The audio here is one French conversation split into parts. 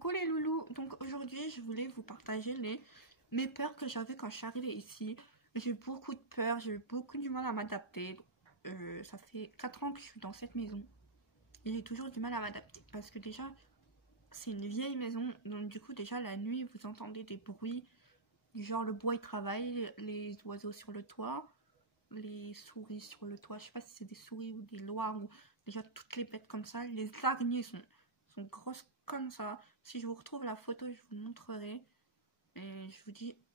Coucou les loulous, donc aujourd'hui je voulais vous partager mes peurs que j'avais quand je suis arrivée ici. J'ai eu beaucoup de peur, j'ai eu beaucoup du mal à m'adapter. Ça fait 4 ans que je suis dans cette maison et j'ai toujours du mal à m'adapter parce que déjà c'est une vieille maison, donc du coup déjà la nuit vous entendez des bruits, genre le bois il travaille, les oiseaux sur le toit, les souris sur le toit, je sais pas si c'est des souris ou des loirs ou déjà toutes les bêtes comme ça, les araignées sont grosses comme ça. Si je vous retrouve la photo, je vous montrerai. Et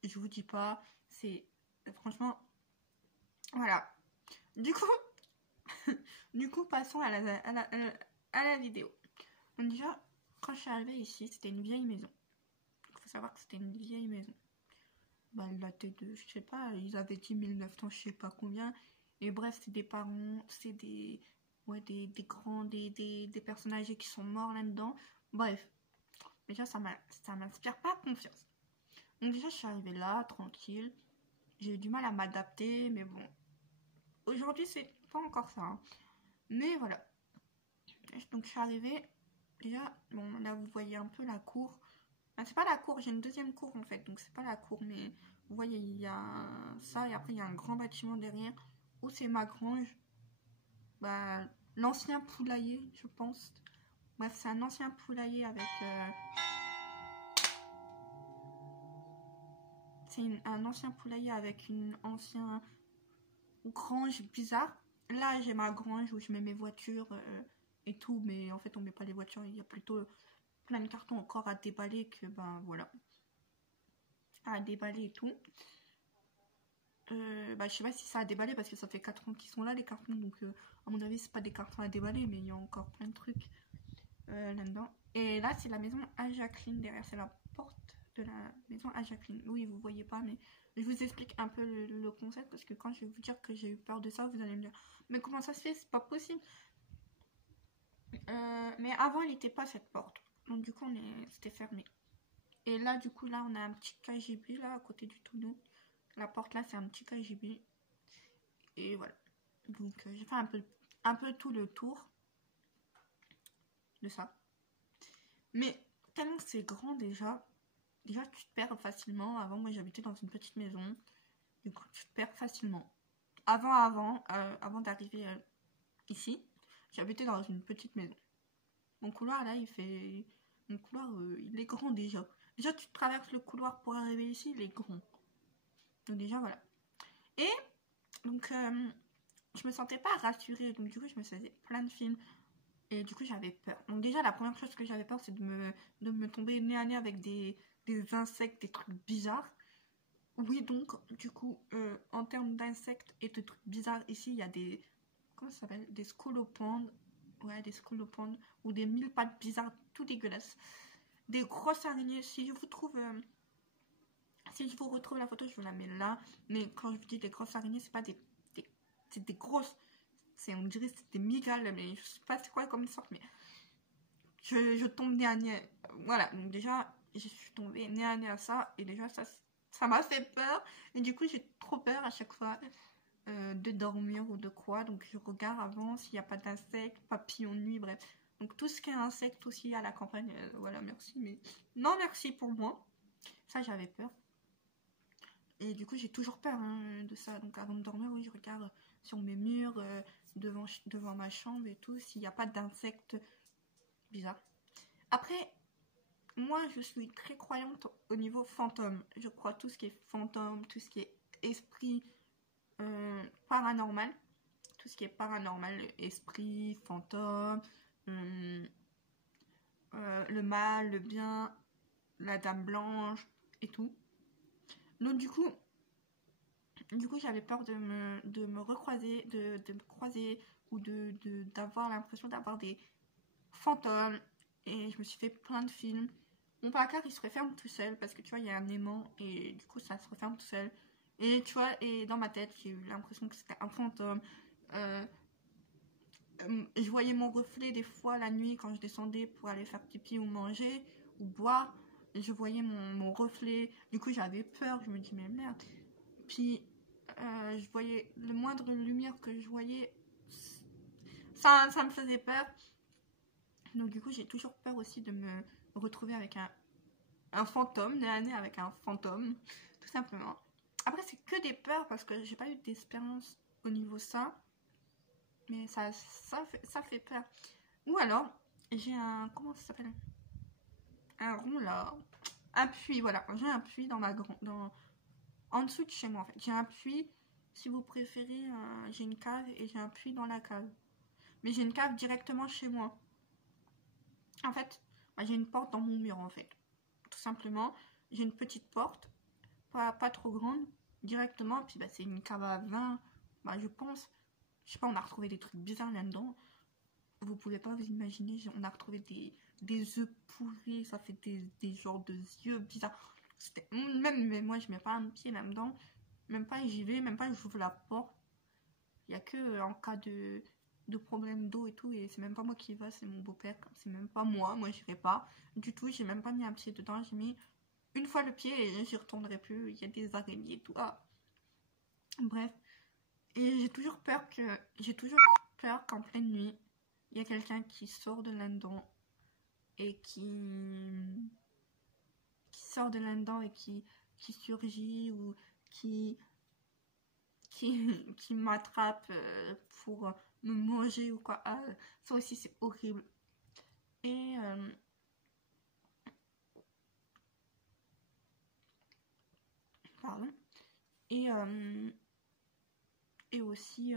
je vous dis pas, c'est franchement, voilà. Du coup, du coup, passons à la vidéo. Donc déjà, quand je suis arrivée ici, c'était une vieille maison. Il faut savoir que c'était une vieille maison. Bah, elle datait de, je sais pas, ils avaient dit 1900, je sais pas combien. Et bref, c'est des parents, c'est des, ouais, des grands, des personnes âgées qui sont morts là-dedans. Bref, déjà, ça m'inspire pas confiance. Donc déjà, je suis arrivée là, tranquille. J'ai eu du mal à m'adapter, mais bon. Aujourd'hui, c'est pas encore ça, hein. Mais voilà. Donc je suis arrivée. Déjà, bon, là, vous voyez un peu la cour. Enfin, c'est pas la cour, j'ai une deuxième cour en fait. Donc c'est pas la cour, mais vous voyez, il y a ça. Et après, il y a un grand bâtiment derrière. Où c'est ma grange. Bah, l'ancien poulailler, je pense. Bref, c'est un ancien poulailler avec... c'est un ancien poulailler avec une ancienne grange bizarre. Là, j'ai ma grange où je mets mes voitures et tout, mais en fait, on met pas les voitures. Il y a plutôt plein de cartons encore à déballer que, ben voilà, à déballer et tout. Bah, je sais pas si ça a déballé parce que ça fait 4 ans qu'ils sont là, les cartons. Donc, à mon avis, c'est pas des cartons à déballer, mais il y a encore plein de trucs là-dedans. Et là, c'est la maison à Jacqueline derrière. C'est la porte de la maison à Jacqueline. Oui, vous voyez pas, mais je vous explique un peu le concept parce que quand je vais vous dire que j'ai eu peur de ça, vous allez me dire mais comment ça se fait, c'est pas possible. Mais avant, il n'était pas cette porte. Donc, du coup, c'était fermé. Et là, du coup, là, on a un petit KGB là à côté du tonneau. La porte là, c'est un petit KGB. Et voilà. Donc, j'ai fait un peu tout le tour de ça. Mais tellement c'est grand déjà. Déjà, tu te perds facilement. Avant, moi, j'habitais dans une petite maison. Du coup, tu te perds facilement. Avant d'arriver ici, j'habitais dans une petite maison. Mon couloir, là, mon couloir, il est grand déjà. Déjà, tu traverses le couloir pour arriver ici, il est grand. Donc déjà, voilà. Et, donc, je me sentais pas rassurée. Donc, du coup, je me faisais plein de films. Et du coup, j'avais peur. Donc déjà, la première chose que j'avais peur, c'est de me tomber nez à nez avec des insectes, des trucs bizarres. Oui, donc, du coup, en termes d'insectes et de trucs bizarres, ici, il y a des... Comment ça s'appelle? Des scolopendres. Ouais, des scolopendres. Ou des mille pattes bizarres, tout dégueulasses. Des grosses araignées. Si je vous trouve... si je vous retrouve la photo, je vous la mets là. Mais quand je vous dis des grosses araignées, c'est pas c'est des grosses... On dirait que c'est des migales, mais je sais pas c'est quoi comme sorte, mais... Je tombe nez à nez. Voilà, donc déjà, je suis tombée nez à nez à ça. Et déjà, ça m'a fait peur. Et du coup, j'ai trop peur à chaque fois de dormir ou de quoi. Donc, je regarde avant s'il n'y a pas d'insectes, papillons de nuit, bref. Donc, tout ce qui est insectes aussi à la campagne, voilà, merci. Mais non, merci pour moi. Ça, j'avais peur. Et du coup, j'ai toujours peur hein, de ça. Donc, avant de dormir, oui, je regarde sur mes murs, devant ma chambre et tout, s'il n'y a pas d'insectes bizarres. Après, moi, je suis très croyante au niveau fantôme. Je crois tout ce qui est fantôme, tout ce qui est esprit paranormal. Tout ce qui est paranormal, esprit, fantôme, le mal, le bien, la dame blanche et tout. Donc du coup j'avais peur de me recroiser, de me croiser ou d'avoir l'impression d'avoir des fantômes. Et je me suis fait plein de films. Mon placard il se referme tout seul parce que tu vois il y a un aimant et du coup ça se referme tout seul. Et tu vois, et dans ma tête j'ai eu l'impression que c'était un fantôme. Je voyais mon reflet des fois la nuit quand je descendais pour aller faire pipi ou manger ou boire. Je voyais mon reflet. Du coup j'avais peur, je me dis mais merde. Puis je voyais le moindre lumière que je voyais, ça me faisait peur. Donc du coup j'ai toujours peur aussi retrouver avec un fantôme, nez à nez avec un fantôme, tout simplement. Après, c'est que des peurs parce que j'ai pas eu d'expérience au niveau ça, mais ça fait peur. Ou alors, j'ai un, comment ça s'appelle? Un rond là, un puits, voilà. J'ai un puits en dessous de chez moi en fait. J'ai un puits, si vous préférez, j'ai une cave et j'ai un puits dans la cave. Mais j'ai une cave directement chez moi. En fait, j'ai une porte dans mon mur en fait. Tout simplement, j'ai une petite porte, pas trop grande, directement. Puis c'est une cave à vin, je pense. Je sais pas, on a retrouvé des trucs bizarres là-dedans. Vous pouvez pas vous imaginer, on a retrouvé des œufs pourris, ça fait des genres de yeux bizarres. Même mais moi je mets pas un pied là-dedans, même pas j'y vais, même pas j'ouvre la porte. Il y a que en cas de problème d'eau et tout, et c'est même pas moi qui y va, c'est mon beau-père, c'est même pas moi j'irai pas du tout, j'ai même pas mis un pied dedans, j'ai mis une fois le pied et j'y retournerai plus, il y a des araignées et tout. Ah. Bref, et j'ai toujours peur qu'en pleine nuit il y a quelqu'un qui sort de là-dedans et qui sort de là-dedans et qui surgit ou qui m'attrape pour me manger ou quoi. Ah, ça aussi c'est horrible. Et pardon. Et aussi